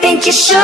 think you should.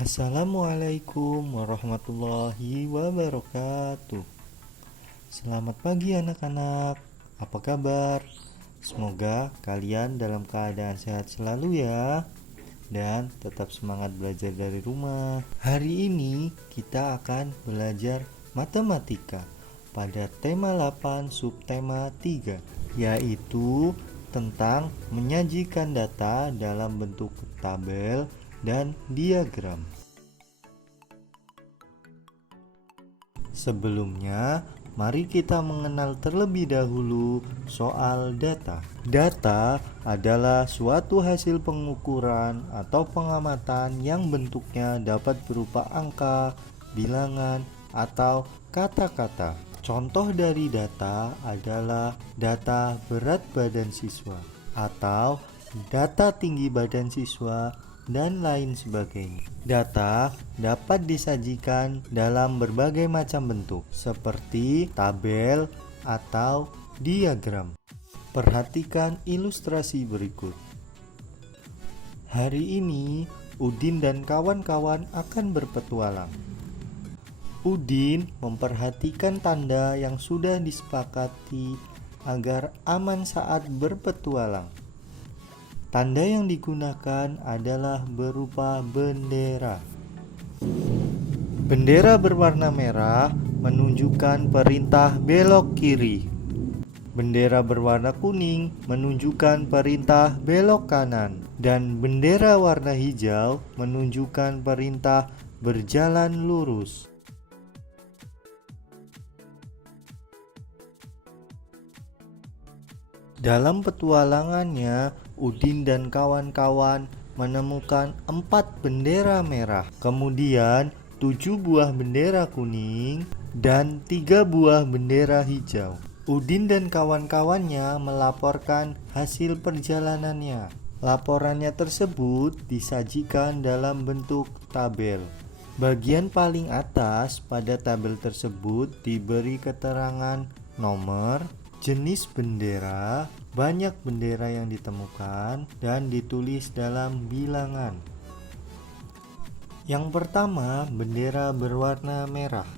Assalamualaikum warahmatullahi wabarakatuh. Selamat pagi anak-anak, apa kabar? Semoga kalian dalam keadaan sehat selalu ya, dan tetap semangat belajar dari rumah. Hari ini kita akan belajar matematika pada tema 8 subtema 3, yaitu tentang menyajikan data dalam bentuk tabel dan diagram. Sebelumnya, mari kita mengenal terlebih dahulu soal data. Data adalah suatu hasil pengukuran atau pengamatan yang bentuknya dapat berupa angka, bilangan, atau kata-kata. Contoh dari data adalah data berat badan siswa atau data tinggi badan siswa, dan lain sebagainya. Data dapat disajikan dalam berbagai macam bentuk, seperti tabel atau diagram. Perhatikan ilustrasi berikut. Hari ini, Udin dan kawan-kawan akan berpetualang. Udin memperhatikan tanda yang sudah disepakati agar aman saat berpetualang. Tanda yang digunakan adalah berupa bendera. Bendera berwarna merah menunjukkan perintah belok kiri. Bendera berwarna kuning menunjukkan perintah belok kanan. Dan bendera warna hijau menunjukkan perintah berjalan lurus. Dalam petualangannya, Udin dan kawan-kawan menemukan 4 bendera merah, kemudian 7 buah bendera kuning, dan 3 buah bendera hijau. Udin dan kawan-kawannya melaporkan hasil perjalanannya. Laporannya tersebut disajikan dalam bentuk tabel. Bagian paling atas pada tabel tersebut diberi keterangan nomor, jenis bendera, banyak bendera yang ditemukan, dan ditulis dalam bilangan. Yang pertama, bendera berwarna merah.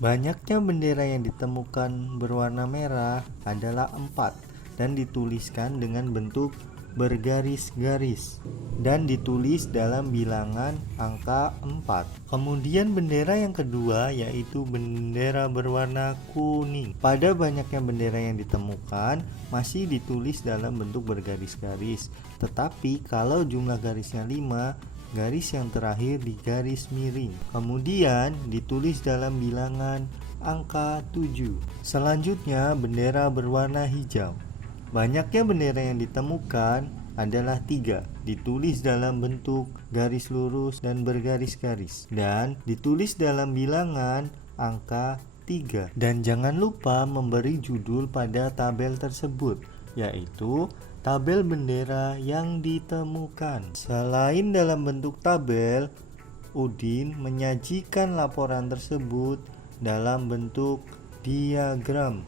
Banyaknya bendera yang ditemukan berwarna merah adalah 4 dan dituliskan dengan bentuk bergaris-garis dan ditulis dalam bilangan angka 4. Kemudian bendera yang kedua yaitu bendera berwarna kuning. Pada banyaknya bendera yang ditemukan masih ditulis dalam bentuk bergaris-garis, tetapi kalau jumlah garisnya 5, garis yang terakhir di garis miring. Kemudian ditulis dalam bilangan angka 7. Selanjutnya bendera berwarna hijau. Banyaknya bendera yang ditemukan adalah 3, ditulis dalam bentuk garis lurus dan bergaris-garis, dan ditulis dalam bilangan angka 3. Dan jangan lupa memberi judul pada tabel tersebut, yaitu tabel bendera yang ditemukan. Selain dalam bentuk tabel, Udin menyajikan laporan tersebut dalam bentuk diagram,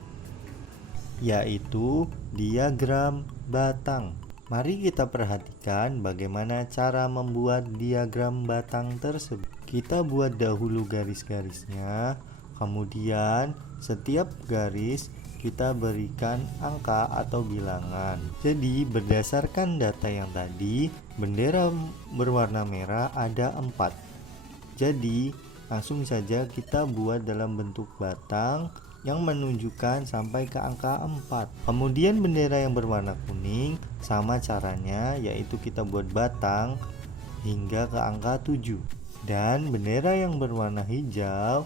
yaitu diagram batang. Mari kita perhatikan bagaimana cara membuat diagram batang tersebut. Kita buat dahulu garis-garisnya, kemudian setiap garis kita berikan angka atau bilangan. Jadi berdasarkan data yang tadi, bendera berwarna merah ada 4. Jadi langsung saja kita buat dalam bentuk batang yang menunjukkan sampai ke angka 4. Kemudian bendera yang berwarna kuning sama caranya, yaitu kita buat batang hingga ke angka 7. Dan bendera yang berwarna hijau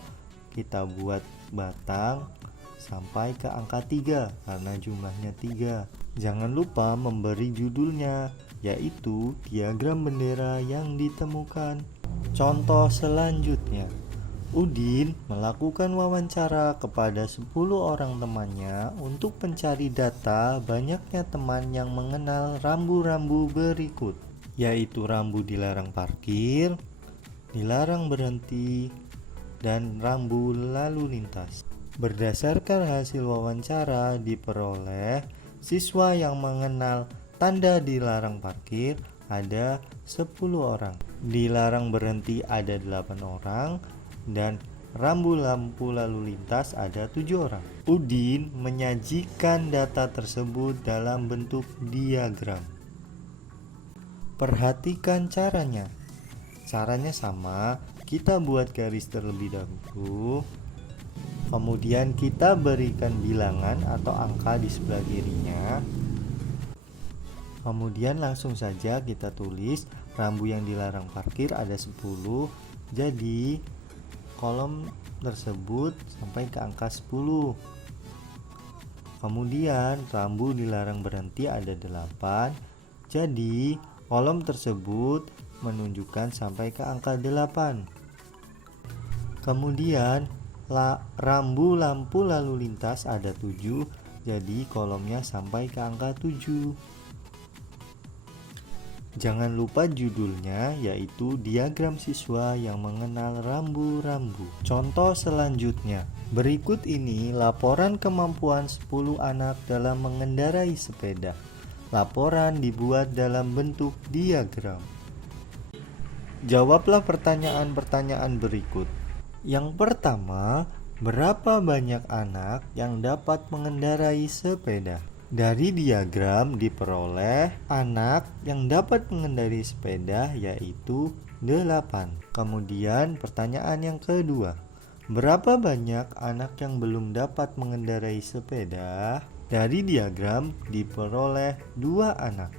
kita buat batang sampai ke angka 3 karena jumlahnya 3. Jangan lupa memberi judulnya, yaitu diagram bendera yang ditemukan. Contoh selanjutnya, Udin melakukan wawancara kepada 10 orang temannya untuk mencari data banyaknya teman yang mengenal rambu-rambu berikut, yaitu rambu dilarang parkir, dilarang berhenti, dan rambu lalu lintas. Berdasarkan hasil wawancara diperoleh, siswa yang mengenal tanda dilarang parkir ada 10 orang, dilarang berhenti ada 8 orang, dan rambu lampu lalu lintas ada 7 orang. Udin menyajikan data tersebut dalam bentuk diagram. Perhatikan caranya. Caranya sama, kita buat garis terlebih dahulu. Kemudian kita berikan bilangan atau angka di sebelah kirinya. Kemudian langsung saja kita tulis rambu yang dilarang parkir ada 10. Jadi kolom tersebut sampai ke angka 10. Kemudian rambu dilarang berhenti ada 8. Jadi kolom tersebut menunjukkan sampai ke angka 8. Kemudian rambu lampu lalu lintas ada 7, jadi kolomnya sampai ke angka 7. Jangan lupa judulnya, yaitu diagram siswa yang mengenal rambu-rambu. Contoh selanjutnya, berikut ini laporan kemampuan 10 anak dalam mengendarai sepeda. Laporan dibuat dalam bentuk diagram. Jawablah pertanyaan-pertanyaan berikut. Yang pertama, berapa banyak anak yang dapat mengendarai sepeda? Dari diagram diperoleh anak yang dapat mengendarai sepeda yaitu 8. Kemudian pertanyaan yang kedua, berapa banyak anak yang belum dapat mengendarai sepeda? Dari diagram diperoleh 2 anak.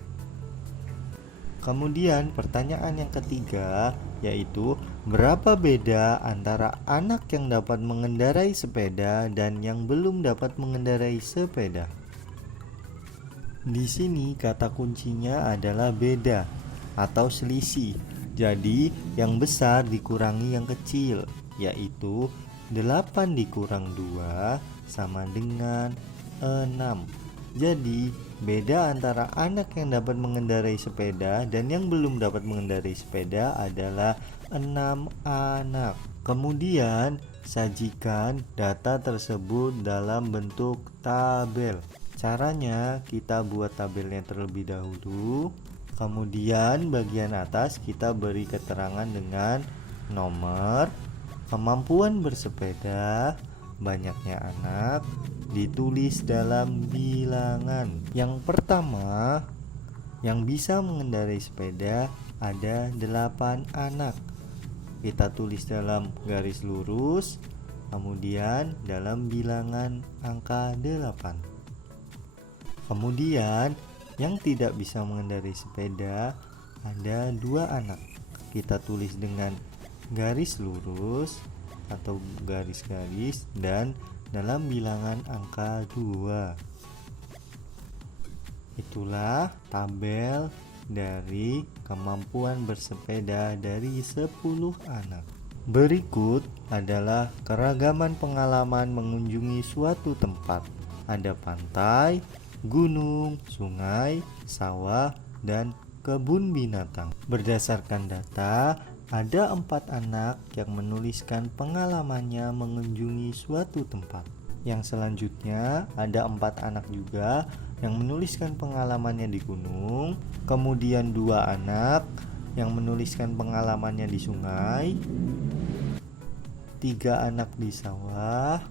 Kemudian pertanyaan yang ketiga yaitu berapa beda antara anak yang dapat mengendarai sepeda dan yang belum dapat mengendarai sepeda? Di sini kata kuncinya adalah beda atau selisih. Jadi yang besar dikurangi yang kecil, yaitu 8 dikurang 2 sama dengan 6. Jadi beda antara anak yang dapat mengendarai sepeda dan yang belum dapat mengendarai sepeda adalah 6 anak. Kemudian sajikan data tersebut dalam bentuk tabel. Caranya kita buat tabelnya terlebih dahulu. Kemudian bagian atas kita beri keterangan dengan nomor, kemampuan bersepeda, banyaknya anak, ditulis dalam bilangan. Yang pertama, yang bisa mengendarai sepeda ada 8 anak. Kita tulis dalam garis lurus, kemudian dalam bilangan angka 8. Kemudian yang tidak bisa mengendarai sepeda ada 2 anak. Kita tulis dengan garis lurus atau garis-garis dan dalam bilangan angka 2. Itulah tabel dari kemampuan bersepeda dari 10 anak. Berikut adalah keragaman pengalaman mengunjungi suatu tempat. Ada pantai, gunung, sungai, sawah, dan kebun binatang. Berdasarkan data, ada 4 anak yang menuliskan pengalamannya mengunjungi suatu tempat. Yang selanjutnya ada 4 anak juga yang menuliskan pengalamannya di gunung. Kemudian 2 anak yang menuliskan pengalamannya di sungai, 3 anak di sawah,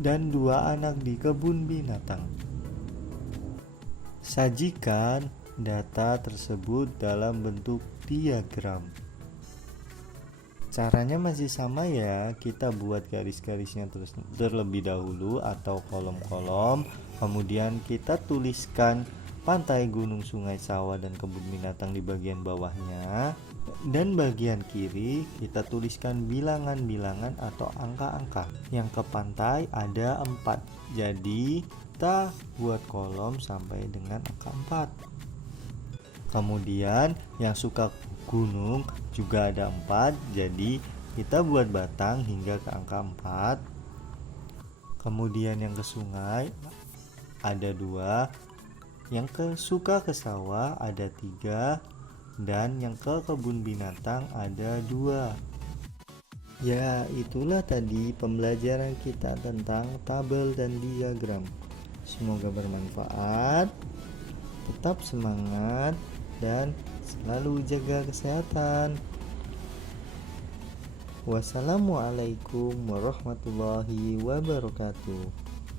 dan 2 anak di kebun binatang. Sajikan data tersebut dalam bentuk diagram. Caranya masih sama ya, kita buat garis-garisnya terlebih dahulu atau kolom-kolom. Kemudian kita tuliskan pantai, gunung, sungai, sawah, dan kebun binatang di bagian bawahnya. Dan bagian kiri kita tuliskan bilangan-bilangan atau angka-angka. Yang ke pantai ada 4, jadi kita buat kolom sampai dengan angka 4. Kemudian yang suka gunung juga ada 4, jadi kita buat batang hingga ke angka 4. Kemudian yang ke sungai ada 2, yang suka ke sawah ada 3, dan yang ke kebun binatang ada 2. Ya, itulah tadi pembelajaran kita tentang tabel dan diagram. Semoga bermanfaat, tetap semangat, dan selalu jaga kesehatan. Wassalamualaikum warahmatullahi wabarakatuh.